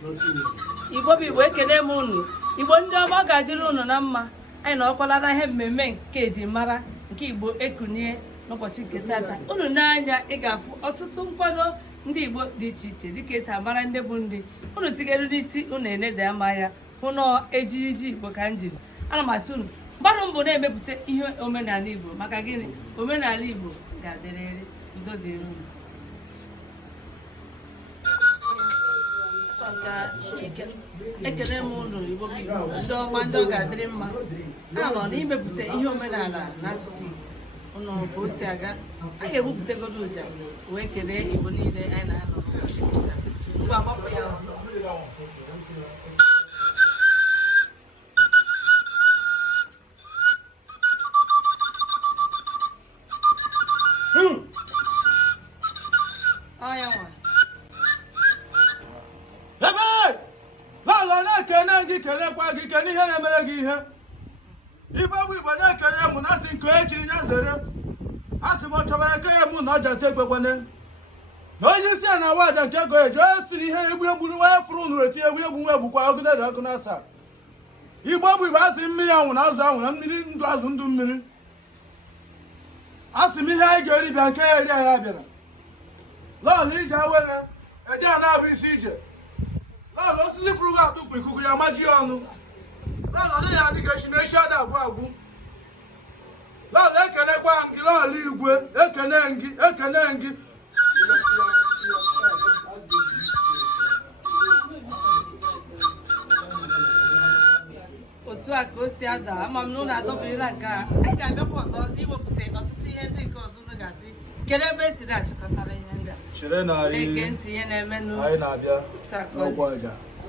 Igbo bụ Igbo ekele m unu. Igbo ndị ọma ga-adịrị unu na mma. Anyị na ọkwala na ihe mmemme nke ejimara nke Igbo ekunie n'ụbọchị nke tata. Unu n'anya ị ga-afụ ọtụtụ nkwado ndị Igbo dị iche iche dịka esi amara ndị bụ ndị. Unu tigeru n'isi unu enede ama ya hụ na ejiji Igbo ka m jiri. Ana m asị unu mgbarụ mbụ na-emepụta ihe omenala Igbo maka gịnị omenala Igbo ga-adịrịrị udo dịrị unu. Ekele m unu Igbo ndị ọma ndị ọ ga-adịrị mma a nọ n'imepụta ihe omenala n'asụsụ Igbo ụnụ bụ osi aga a ga-ebupụtagodo ụja wee kelee Igbo niile anyị na-anọ tupu agbapụ ya ọzọ. Kelekwa gị kene ihe na-emere gị ihe ibe bụ Igbo na-ekele mụ na asị nke onye chiri ya zere asị m ọ chọbara nke ya mụ na ọja te ekwekwane na onye isi a na-awa aja nke ego eji onye siri ihe egbu egburu nwa fụrụ nụrụ eti egbu egbu nwa egbukwa ọgụ na ọgụ na asaa. Igbo bụ Igbo asị mmiri anwụ na azụ anwụ na mmiri ndụ azụ ndụ mmiri asị m ihe anyị ga-eri bịa nke ya eri anyị bịara lọọlụ ije awere eje a na-abụ isi ije lọọlụ osisi fụrụ gị atụkpụ ikuku ya maji ọnụ lọọlụ ọ dịghị adị ka echi na echi ada agwụ agwụ lọọlụ ekenekwa gị lọọlụ igwe ekene gị otu a ka o si ada ama m na ụlọ adọbirila nke a anyị ga-abịakwa ọzọ iwepụta ọtụtụ ihe ndị nke ọzọ unu ga-asị kedu ebe e siri achịkọtara ihe ndị a chere na ege ntị ihe na-eme anyị na-abịa n'ọkwa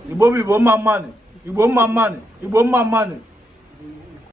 Igbo bụ Igbo mma mmanị Igbo mma mmanị Igbo mma mmanị